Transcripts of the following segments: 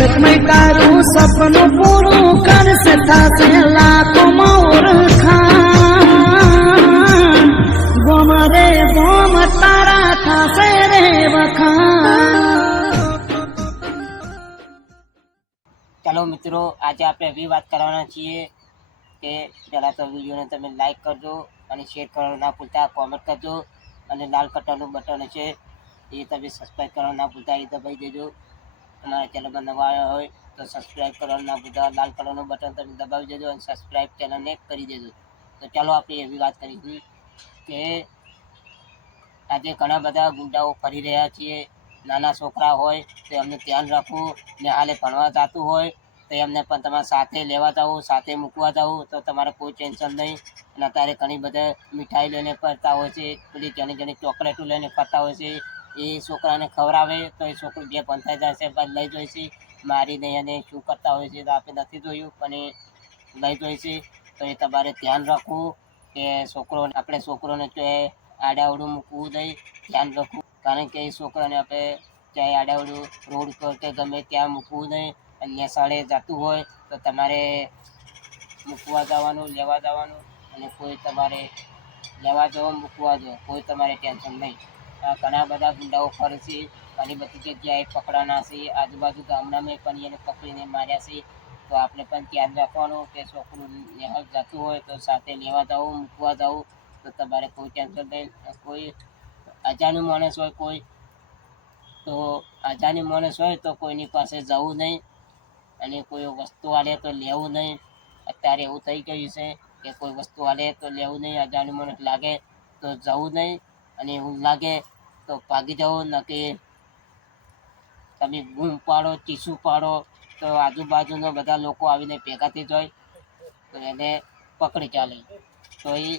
વર્ષમય તારું સપનું પૂરું કરશે, થશે મોર ખાન. ગોમ રે, ગોમ તારા થશે રે વખાન ચાલો મિત્રો, આજે આપણે એવી વાત કરવાના છીએ કે પહેલાં તો વિડીયોને તમે લાઈક કરજો અને શેર કરવાનું ના ભૂલતા કોમેન્ટ કરજો અને લાલ કટરનું બટન છે એ તમે સબસ્ક્રાઈબ કરવાનું ના ભૂલતા, એ દબાઈ દેજો. અમારા ચેનલમાં નવા આવ્યા હોય તો સબસ્ક્રાઈબ કરવાનું ના ભૂલતા લાલ કલરનું બટન તમે દબાવી દેજો અને સબસ્ક્રાઈબ ચેનલને કરી દેજો. તો ચાલો આપણે એવી વાત કરીશું કે આજે ઘણા બધા ગુંડાઓ ફરી રહ્યા છીએ. નાના છોકરા હોય તો એમને ધ્યાન રાખવું ને હાલે ભણવા જતું હોય તો એમને પણ તમારે સાથે લેવા જાઓ સાથે મૂકવા જાઓ તો તમારે કોઈ ટેન્શન નહીં. અને અત્યારે ઘણી બધા મીઠાઈ લઈને ફરતા હોય છે, પેલી ઘણી ઘણી ચોકલેટો લઈને ફરતા હોય છે. એ છોકરાને ખવડાવે તો એ છોકરું જે પંથાઈ જાય છે લઈ જાય છે, મારીને અને શું કરતા હોય છે તો આપણે નથી જોયું, પણ એ લઈ જાય છે. તો એ તમારે ધ્યાન રાખવું કે છોકરો આપણે છોકરોને તો આડાવડું મૂકવું નહીં, ધ્યાન રાખવું. કારણ કે એ છોકરાને આપણે ચાહે આડાવડું રોડ પર કે ગમે ત્યાં મૂકવું નહીં અન્ય સ્થળે જતું હોય તો તમારે મૂકવા જવાનું, લેવા જવાનું, અને કોઈ તમારે લેવા જવા, મૂકવા જવું, કોઈ તમારે ટેન્શન નહીં. ઘણા બધા ગુંડાઓ ફરે છે. ઘણી બધી જગ્યાએ પકડાના છે. આજુબાજુ ગામડામાં પણ એને પકડીને માર્યા છે. તો આપણે પણ ધ્યાન રાખવાનું કે છોકરું નિહાળ જતું હોય તો સાથે લેવા જવું મૂકવા જવું તો તમારે કોઈ ટેન્શન નહીં. કોઈ અજાણ્યું માણસ હોય કોઈ, તો અજાણ્યું માણસ હોય તો કોઈની પાસે જવું નહીં. અને કોઈ વસ્તુ આલે તો લેવું નહીં. અત્યારે એવું થઈ ગયું છે કે કોઈ વસ્તુ આલે તો લેવું નહીં. અજાણ્યું માણસ લાગે તો જવું નહીં. અને એવું લાગે તો ભાગી જાઓ ન કે તમે બૂમ પાડો, ચીસું પાડો. તો આજુબાજુના બધા લોકો આવીને ભેગા થઈ જાય તો એને પકડી ચાલે. તો એ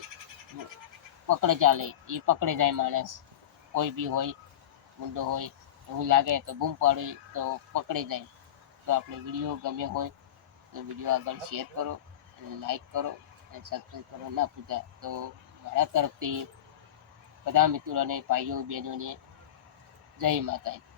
પકડે ચાલે. એ પકડી જાય માણસ. કોઈ બી હોય ગુંડો હોય, એવું લાગે તો બૂમ પાડે તો પકડી જાય. તો આપણે વીડિયો ગમ્યો હોય તો વીડિયો આગળ શેર કરો લાઈક કરો અને સબસ્ક્રાઈબ કરો ના ભૂલતા. તો મારા તરફથી બધા મિત્રોને ભાઈઓ બહેનોને જય માતાજી.